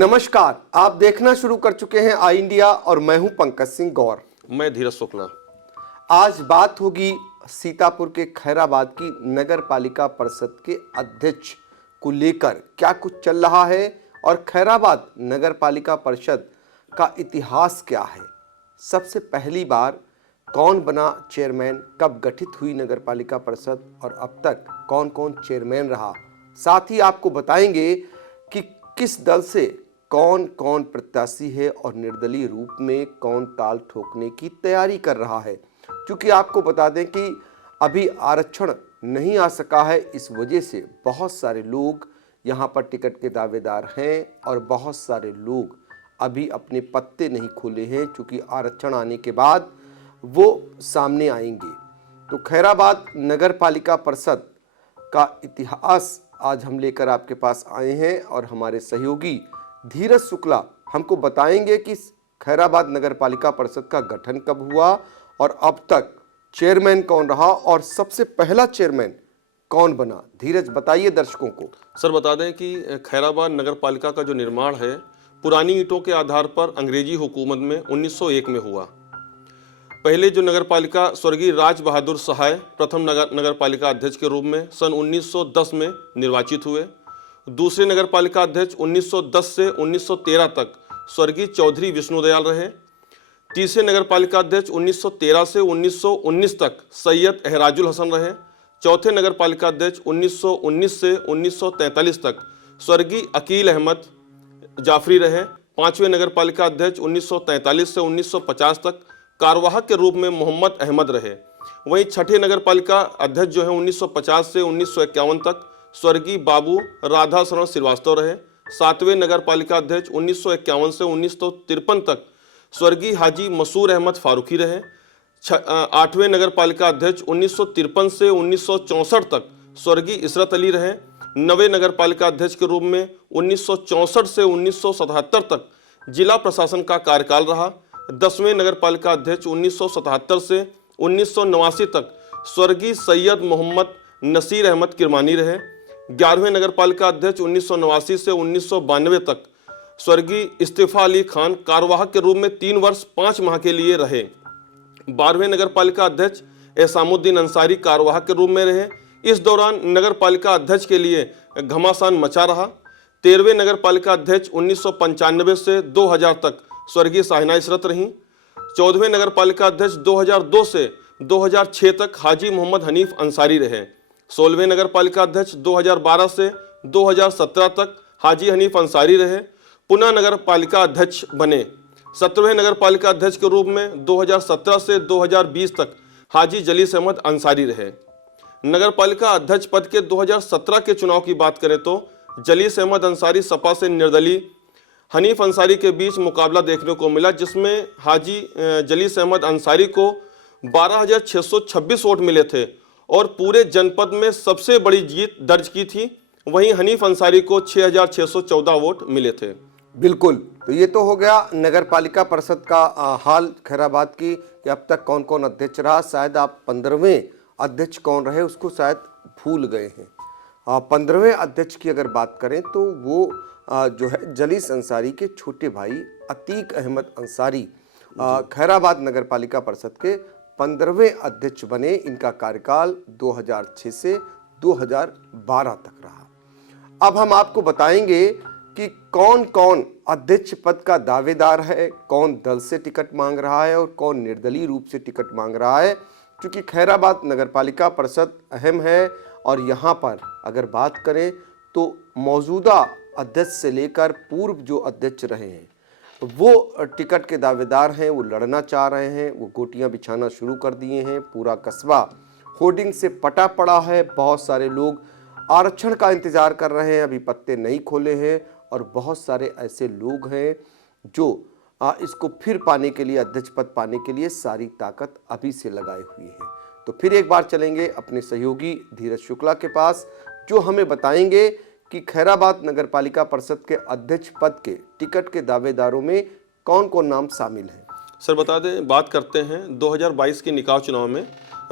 नमस्कार, आप देखना शुरू कर चुके हैं आई इंडिया और मैं हूं पंकज सिंह गौर। मैं धीरज शुक्ला। आज बात होगी सीतापुर के खैराबाद की नगर पालिका परिषद के अध्यक्ष को लेकर क्या कुछ चल रहा है और खैराबाद नगर पालिका परिषद का इतिहास क्या है। सबसे पहली बार कौन बना चेयरमैन, कब गठित हुई नगर पालिका परिषद और अब तक कौन कौन चेयरमैन रहा। साथ ही आपको बताएंगे कि किस दल से कौन कौन प्रत्याशी है और निर्दलीय रूप में कौन ताल ठोकने की तैयारी कर रहा है। क्योंकि आपको बता दें कि अभी आरक्षण नहीं आ सका है, इस वजह से बहुत सारे लोग यहाँ पर टिकट के दावेदार हैं और बहुत सारे लोग अभी अपने पत्ते नहीं खोले हैं, क्योंकि आरक्षण आने के बाद वो सामने आएंगे। तो खैराबाद नगर पालिका परिषद का इतिहास आज हम लेकर आपके पास आए हैं और हमारे सहयोगी धीरज शुक्ला हमको बताएंगे कि खैराबाद नगर पालिका परिषद का गठन कब हुआ और अब तक चेयरमैन कौन रहा और सबसे पहला चेयरमैन कौन बना। धीरज बताइए दर्शकों को। सर बता दें कि खैराबाद नगर पालिका का जो निर्माण है पुरानी ईंटों के आधार पर अंग्रेजी हुकूमत में 1901 में हुआ। पहले जो नगर पालिका स्वर्गीय राज बहादुर सहाय प्रथम नगर पालिका अध्यक्ष के रूप में सन 1910 में निर्वाचित हुए। दूसरे नगर पालिका अध्यक्ष 1910 से 1913 तक स्वर्गीय चौधरी विष्णुदयाल रहे। तीसरे नगर पालिका अध्यक्ष 1913 से 1919 तक सैयद एहराजुल हसन रहे। चौथे नगर पालिका अध्यक्ष 1919 से 1943 तक स्वर्गीय अकील अहमद जाफरी रहे। पांचवें नगर पालिका अध्यक्ष 1943 से 1950 तक कार्यवाहक के रूप में मोहम्मद अहमद रहे। वहीं छठे नगर पालिका अध्यक्ष जो है 1950 से 1951 तक स्वर्गीय बाबू राधा शरण श्रीवास्तव रहे। सातवें नगर पालिका अध्यक्ष 1951 से 1953 तक स्वर्गीय हाजी मसूर अहमद फारूकी रहे। आठवें नगर पालिका अध्यक्ष 1953 से 1964 तक स्वर्गीय इसरत अली रहे। नवे नगर पालिका अध्यक्ष के रूप में 1964 से 1977 तक जिला प्रशासन का कार्यकाल रहा। 10वें नगर पालिका अध्यक्ष 1977 से 1989 तक स्वर्गीय सैयद मोहम्मद नसीर अहमद किरमानी रहे। 11वें नगर पालिका अध्यक्ष 1989 से 1992 तक स्वर्गीय इस्तीफा अली खान कार्यवाहक के रूप में 3 वर्ष 5 माह के लिए रहे। 12वें नगर पालिका अध्यक्ष एहसामुद्दीन अंसारी कार्यवाहक के रूप में रहे। इस दौरान नगर पालिका अध्यक्ष के लिए घमासान मचा रहा। 13वें नगर पालिका अध्यक्ष 1995 से 2000 तक स्वर्गीय साहिना इसरत रहीं। 14वें नगर पालिका अध्यक्ष 2002 से 2006 तक हाजी मोहम्मद हनीफ अंसारी रहे। 16वें नगर पालिका अध्यक्ष 2012 से 2017 तक हाजी हनीफ अंसारी रहे। पुनः नगर पालिका अध्यक्ष बने। 17वें नगर पालिका अध्यक्ष के रूप में 2017 से 2020 तक हाजी जलीस अहमद अंसारी रहे। नगर पालिका अध्यक्ष पद के 2017 के चुनाव की बात करें तो जलीस अहमद अंसारी सपा से निर्दलीय हनीफ अंसारी के बीच मुकाबला देखने को मिला, जिसमें हाजी जलीस अहमद अंसारी को 12,626 वोट मिले थे और पूरे जनपद में सबसे बड़ी जीत दर्ज की थी। वहीं हनीफ अंसारी को 6,614 वोट मिले थे। बिल्कुल, तो ये तो हो गया नगर पालिका परिषद का हाल खैराबाद की कि अब तक कौन कौन अध्यक्ष रहा। शायद आप 15वें अध्यक्ष कौन रहे उसको शायद भूल गए हैं। 15वें अध्यक्ष की अगर बात करें तो वो जो है जलीस अंसारी के छोटे भाई अतीक अहमद अंसारी खैराबाद नगर पालिका परिषद के 15वें अध्यक्ष बने। इनका कार्यकाल 2006 से 2012 तक रहा। अब हम आपको बताएंगे कि कौन कौन अध्यक्ष पद का दावेदार है, कौन दल से टिकट मांग रहा है और कौन निर्दलीय रूप से टिकट मांग रहा है। क्योंकि खैराबाद नगर पालिका परिषद अहम है और यहाँ पर अगर बात करें तो मौजूदा अध्यक्ष से लेकर पूर्व जो अध्यक्ष रहे हैं वो टिकट के दावेदार हैं, वो लड़ना चाह रहे हैं, वो गोटियां बिछाना शुरू कर दिए हैं। पूरा कस्बा होर्डिंग से पटा पड़ा है। बहुत सारे लोग आरक्षण का इंतजार कर रहे हैं, अभी पत्ते नहीं खोले हैं और बहुत सारे ऐसे लोग हैं जो इसको फिर पाने के लिए, अध्यक्ष पद पाने के लिए सारी ताकत अभी से लगाए हुए हैं। तो फिर एक बार चलेंगे अपने सहयोगी धीरज शुक्ला के पास जो हमें बताएंगे कि खैराबाद नगर पालिका परिषद के अध्यक्ष पद के टिकट के दावेदारों में कौन कौन नाम शामिल हैं। सर बता दें, बात करते हैं 2022 के निकाय चुनाव में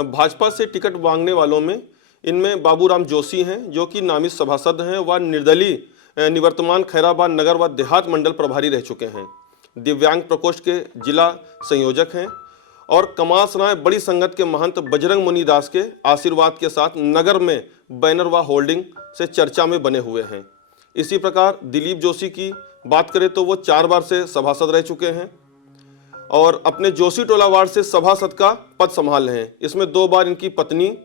भाजपा से टिकट मांगने वालों में इनमें बाबूराम जोशी हैं जो कि नामित सभासद हैं व निर्दलीय निवर्तमान खैराबाद नगर व देहात मंडल प्रभारी रह चुके हैं। दिव्यांग प्रकोष्ठ के जिला संयोजक हैं और कमास राय बड़ी संगत के महंत बजरंग मुनि दास के आशीर्वाद के साथ नगर में बैनर व होल्डिंग से चर्चा में बने हुए हैं। इसी प्रकार दिलीप जोशी की बात करें तो वो 4 बार से सभासद रह चुके हैं और अपने जोशी टोला वार्ड से सभासद का पद संभाल रहे हैं। इसमें 2 बार इनकी पत्नी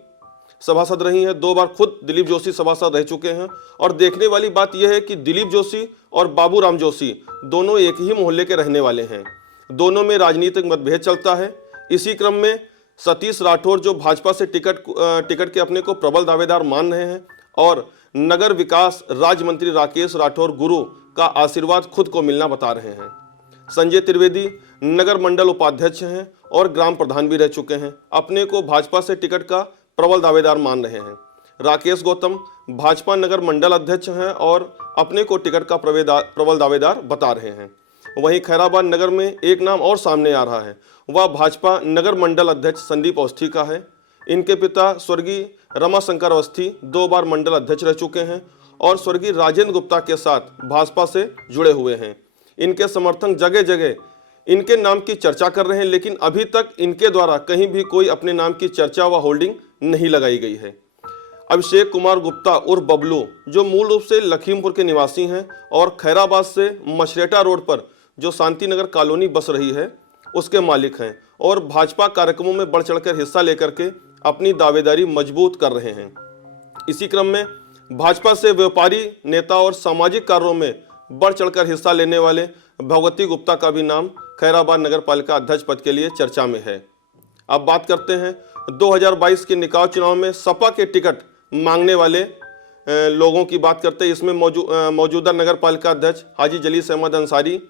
सभासद रही हैं, 2 बार खुद दिलीप जोशी सभासद रह चुके हैं। और देखने वाली बात यह है कि दिलीप जोशी और बाबूराम जोशी दोनों एक ही मोहल्ले के रहने वाले हैं। दोनों में राजनीतिक मतभेद चलता है। इसी क्रम में सतीश राठौर जो भाजपा से टिकट के अपने को प्रबल दावेदार मान रहे हैं और नगर विकास राज्य मंत्री राकेश राठौर गुरु का आशीर्वाद खुद को मिलना बता रहे हैं। संजय त्रिवेदी नगर मंडल उपाध्यक्ष हैं और ग्राम प्रधान भी रह चुके हैं, अपने को भाजपा से टिकट का प्रबल दावेदार मान रहे हैं। राकेश गौतम भाजपा नगर मंडल अध्यक्ष हैं और अपने को टिकट का प्रबल दावेदार बता रहे हैं। वहीं खैराबाद नगर में एक नाम और सामने आ रहा है, वह भाजपा नगर मंडल अध्यक्ष संदीप अवस्थी का है। इनके पिता स्वर्गीय रमाशंकर अवस्थी 2 बार मंडल अध्यक्ष रह चुके हैं और स्वर्गीय राजेंद्र गुप्ता के साथ भाजपा से जुड़े हुए हैं। इनके समर्थक जगह जगह इनके नाम की चर्चा कर रहे हैं, लेकिन अभी तक इनके द्वारा कहीं भी कोई अपने नाम की चर्चा व होल्डिंग नहीं लगाई गई है। अभिषेक कुमार गुप्ता उर्फ बबलू जो मूल रूप से लखीमपुर के निवासी हैं और खैराबाद से मछरेटा रोड पर जो शांति नगर कॉलोनी बस रही है उसके मालिक हैं और भाजपा कार्यक्रमों में बढ़ चढ़कर हिस्सा लेकर के अपनी दावेदारी मजबूत कर रहे हैं। इसी क्रम में भाजपा से व्यापारी नेता और सामाजिक कार्यों में बढ़ चढ़कर हिस्सा लेने वाले भगवती गुप्ता का भी नाम खैराबाद नगर पालिका अध्यक्ष पद के लिए चर्चा में है। अब बात करते हैं 2022 के निकाय चुनाव में सपा के टिकट मांगने वाले लोगों की बात करते हैं। इसमें मौजूदा नगर पालिका अध्यक्ष हाजी जलीस अहमद अंसारी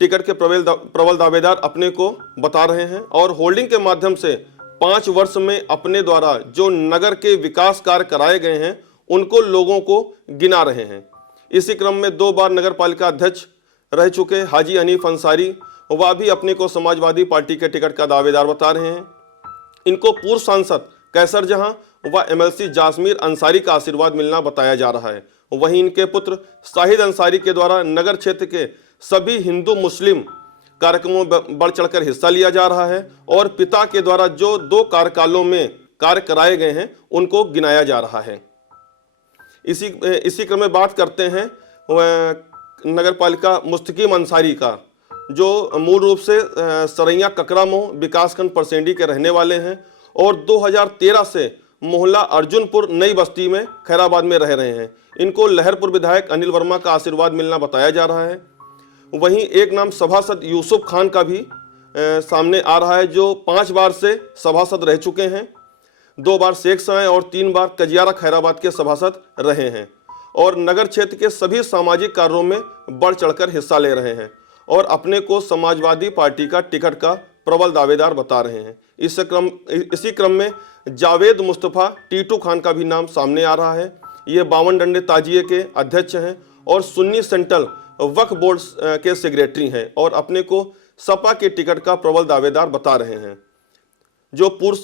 टिकट के प्रबल दावेदार अपने को बता रहे हैं और होल्डिंग के माध्यम से 5 वर्ष में अपने द्वारा जो नगर के विकास कार्य कराए गए हैं उनको लोगों को गिना रहे हैं। इसी क्रम में 2 बार नगर पालिका अध्यक्ष रह चुके हाजी हनीफ अंसारी वह भी अपने को समाजवादी पार्टी के टिकट का दावेदार बता रहे हैं। इनको पूर्व सांसद कैसर जहां व MLC जासमीर अंसारी का आशीर्वाद मिलना बताया जा रहा है। वहीं इनके पुत्र शाहिद अंसारी के द्वारा नगर क्षेत्र के सभी हिंदू मुस्लिम कार्यक्रमों में बढ़ चढ़कर हिस्सा लिया जा रहा है और पिता के द्वारा जो 2 कार्यकालों में कार्य कराए गए हैं उनको गिनाया जा रहा है। इसी क्रम में बात करते हैं नगर पालिका मुस्तकीम अंसारी का जो मूल रूप से सरैया ककरामो विकासखंड परसेंडी के रहने वाले हैं और 2013 से मोहल्ला अर्जुनपुर नई बस्ती में खैराबाद में रह रहे हैं। इनको लहरपुर विधायक अनिल वर्मा का आशीर्वाद मिलना बताया जा रहा है। वहीं एक नाम सभासद यूसुफ खान का भी सामने आ रहा है जो 5 बार से सभासद रह चुके हैं, 2 बार शेख सराय और 3 बार कजियारा खैराबाद के सभासद रहे हैं और नगर क्षेत्र के सभी सामाजिक कार्यों में बढ़ चढ़कर हिस्सा ले रहे हैं और अपने को समाजवादी पार्टी का टिकट का प्रबल दावेदार बता रहे हैं। इसी क्रम में जावेद मुस्तफ़ा टीटू खान का भी नाम सामने आ रहा है। ये 52 डंडे ताजिए के अध्यक्ष हैं और सुन्नी सेंट्रल वक्फ बोर्ड के सेक्रेटरी हैं और अपने को सपा के टिकट का प्रबल दावेदार बता रहे हैं। जो पूर्व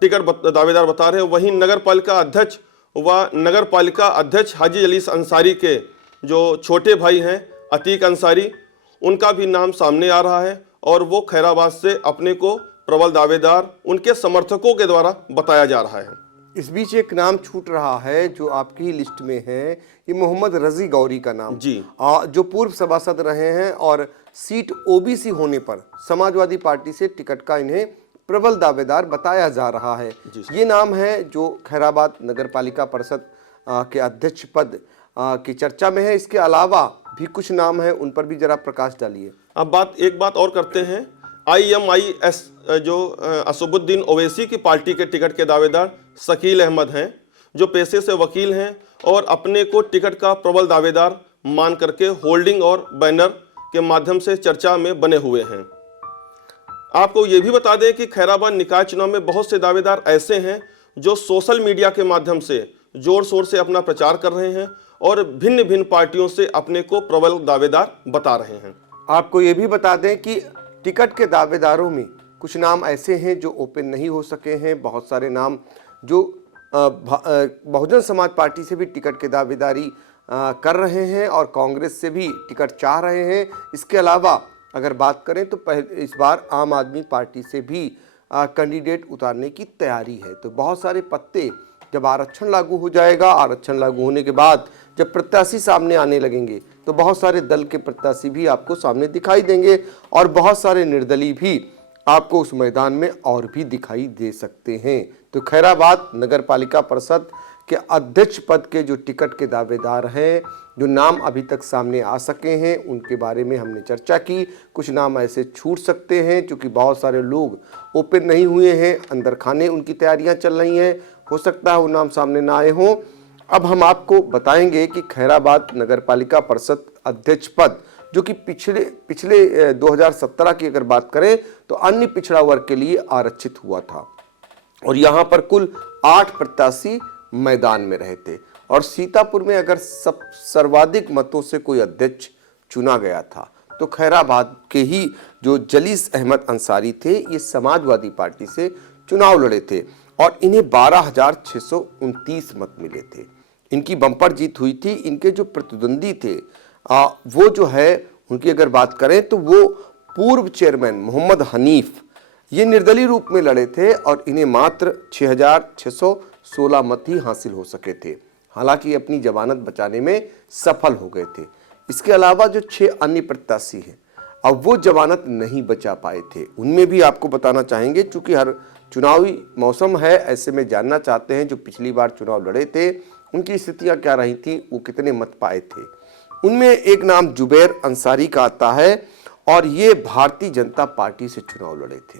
टिकट दावेदार बता रहे हैं वहीं नगर पालिका अध्यक्ष व नगर पालिका अध्यक्ष हाजी जलीस अंसारी के जो छोटे भाई हैं अतीक अंसारी उनका भी नाम सामने आ रहा है और वो खैराबाद से अपने को प्रबल दावेदार उनके समर्थकों के द्वारा बताया जा रहा है। इस बीच एक नाम छूट रहा है जो आपकी ही लिस्ट में है, ये मोहम्मद रजी गौरी का नाम जी जो पूर्व सभासद रहे हैं और सीट OBC होने पर समाजवादी पार्टी से टिकट का इन्हें प्रबल दावेदार बताया जा रहा है। ये नाम है जो खैराबाद नगर पालिका परिषद के अध्यक्ष पद की चर्चा में है। इसके अलावा भी कुछ नाम है, उन पर भी जरा प्रकाश डालिए। अब एक बात और करते हैं। IMIS जो असुबुद्दीन ओवैसी की पार्टी के टिकट के दावेदार शकील अहमद हैं जो पेशे से वकील हैं और अपने को टिकट का प्रबल दावेदार मान करके होल्डिंग और बैनर के माध्यम से चर्चा में बने हुए हैं। आपको ये भी बता दें कि खैराबाद निकाय चुनाव में बहुत से दावेदार ऐसे हैं जो सोशल मीडिया के माध्यम से जोर शोर से अपना प्रचार कर रहे हैं और भिन्न भिन्न पार्टियों से अपने को प्रबल दावेदार बता रहे हैं। आपको ये भी बता दें कि टिकट के दावेदारों में कुछ नाम ऐसे हैं जो ओपन नहीं हो सके हैं। बहुत सारे नाम जो बहुजन समाज पार्टी से भी टिकट के दावेदारी कर रहे हैं और कांग्रेस से भी टिकट चाह रहे हैं। इसके अलावा अगर बात करें तो पहले इस बार आम आदमी पार्टी से भी कैंडिडेट उतारने की तैयारी है। तो बहुत सारे पत्ते, जब आरक्षण लागू हो जाएगा, आरक्षण लागू होने के बाद जब प्रत्याशी सामने आने लगेंगे तो बहुत सारे दल के प्रत्याशी भी आपको सामने दिखाई देंगे और बहुत सारे निर्दलीय भी आपको उस मैदान में और भी दिखाई दे सकते हैं। तो खैराबाद नगर पालिका परिषद के अध्यक्ष पद के जो टिकट के दावेदार हैं, जो नाम अभी तक सामने आ सके हैं, उनके बारे में हमने चर्चा की। कुछ नाम ऐसे छूट सकते हैं क्योंकि बहुत सारे लोग ओपन नहीं हुए हैं, अंदर खाने उनकी तैयारियां चल रही हैं, हो सकता है वो नाम सामने ना आए हों। अब हम आपको बताएंगे कि खैराबाद नगर पालिका परिषद अध्यक्ष पद जो कि पिछले 2017 की अगर बात करें तो अन्य पिछड़ा वर्ग के लिए आरक्षित हुआ था और यहाँ पर कुल 8 प्रत्याशी मैदान में रहे थे और सीतापुर में अगर सर्वाधिक मतों से कोई अध्यक्ष चुना गया था तो खैराबाद के ही जो जलीस अहमद अंसारी थे, ये समाजवादी पार्टी से चुनाव लड़े थे और इन्हें 12,629 मत मिले थे। इनकी बम्पर जीत हुई थी। इनके जो प्रतिद्वंदी थे वो जो है उनकी अगर बात करें तो वो पूर्व चेयरमैन मोहम्मद हनीफ, ये निर्दलीय रूप में लड़े थे और इन्हें मात्र 6,616 मत ही हासिल हो सके थे। हालांकि अपनी जमानत बचाने में सफल हो गए थे। इसके अलावा जो 6 अन्य प्रत्याशी हैं अब वो जमानत नहीं बचा पाए थे। उनमें भी आपको बताना चाहेंगे, चूंकि हर चुनावी मौसम है, ऐसे में जानना चाहते हैं जो पिछली बार चुनाव लड़े थे उनकी स्थितियां क्या रही थी, वो कितने मत पाए थे। उनमें एक नाम जुबैर अंसारी का आता है और ये भारतीय जनता पार्टी से चुनाव लड़े थे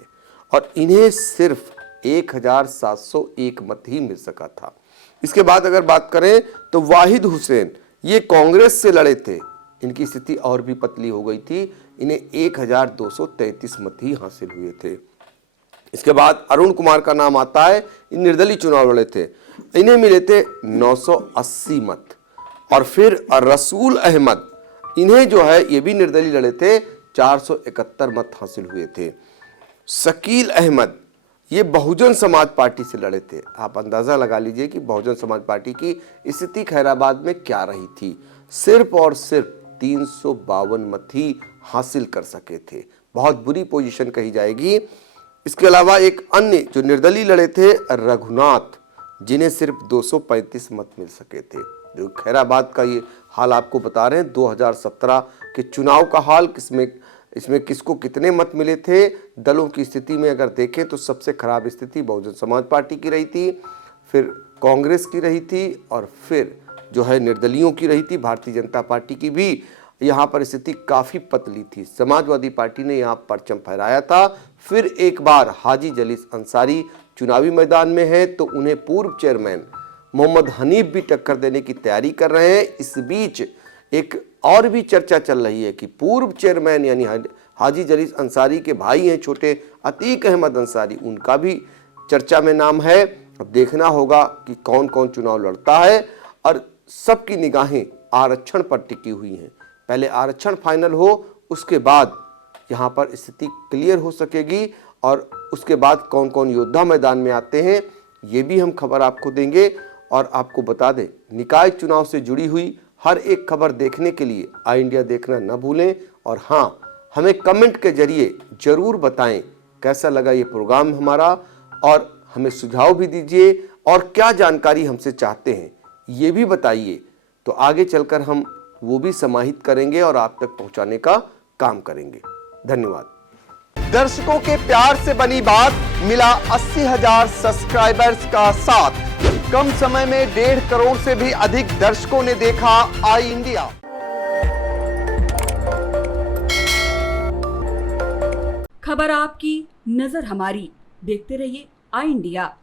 और इन्हें सिर्फ 1,701 मत ही मिल सका था। इसके बाद अगर बात करें तो वाहिद हुसैन, ये कांग्रेस से लड़े थे, इनकी स्थिति और भी पतली हो गई थी, इन्हें 1,233 मत ही हासिल हुए थे। इसके बाद अरुण कुमार का नाम आता है, इन निर्दलीय चुनाव लड़े थे, इन्हें मिले थे 980 मत। और फिर रसूल अहमद, इन्हें जो है ये भी निर्दलीय लड़े थे, 471 मत हासिल हुए थे। शकील अहमद, ये बहुजन समाज पार्टी से लड़े थे। आप अंदाजा लगा लीजिए कि बहुजन समाज पार्टी की स्थिति खैराबाद में क्या रही थी, सिर्फ और सिर्फ 352 मत ही हासिल कर सके थे। बहुत बुरी पोजीशन कही जाएगी। इसके अलावा एक अन्य जो निर्दलीय लड़े थे रघुनाथ, जिन्हें सिर्फ 235 मत मिल सके थे। जो खैराबाद का ये हाल आपको बता रहे हैं 2017 के चुनाव का हाल, इसमें किसको कितने मत मिले थे। दलों की स्थिति में अगर देखें तो सबसे खराब स्थिति बहुजन समाज पार्टी की रही थी, फिर कांग्रेस की रही थी और फिर जो है निर्दलियों की रही थी। भारतीय जनता पार्टी की भी यहाँ पर स्थिति काफ़ी पतली थी। समाजवादी पार्टी ने यहाँ परचम फहराया था। फिर एक बार हाजी जलीस अंसारी चुनावी मैदान में है तो उन्हें पूर्व चेयरमैन मोहम्मद हनीफ भी टक्कर देने की तैयारी कर रहे हैं। इस बीच एक और भी चर्चा चल रही है कि पूर्व चेयरमैन यानी हाजी जलीस अंसारी के भाई हैं छोटे अतीक अहमद अंसारी, उनका भी चर्चा में नाम है। अब देखना होगा कि कौन कौन चुनाव लड़ता है और सबकी निगाहें आरक्षण पर टिकी हुई हैं। पहले आरक्षण फाइनल हो, उसके बाद यहाँ पर स्थिति क्लियर हो सकेगी और उसके बाद कौन कौन योद्धा मैदान में आते हैं ये भी हम खबर आपको देंगे। और आपको बता दें, निकाय चुनाव से जुड़ी हुई हर एक खबर देखने के लिए आई इंडिया देखना न भूलें। और हाँ, हमें कमेंट के जरिए ज़रूर बताएं कैसा लगा ये प्रोग्राम हमारा और हमें सुझाव भी दीजिए और क्या जानकारी हमसे चाहते हैं ये भी बताइए। तो आगे चलकर हम वो भी समाहित करेंगे और आप तक पहुंचाने का काम करेंगे। धन्यवाद। दर्शकों के प्यार से बनी बात, मिला 80,000 सब्सक्राइबर्स का साथ। कम समय में 1.5 करोड़ से भी अधिक दर्शकों ने देखा आई इंडिया। खबर आपकी, नजर हमारी। देखते रहिए आई इंडिया।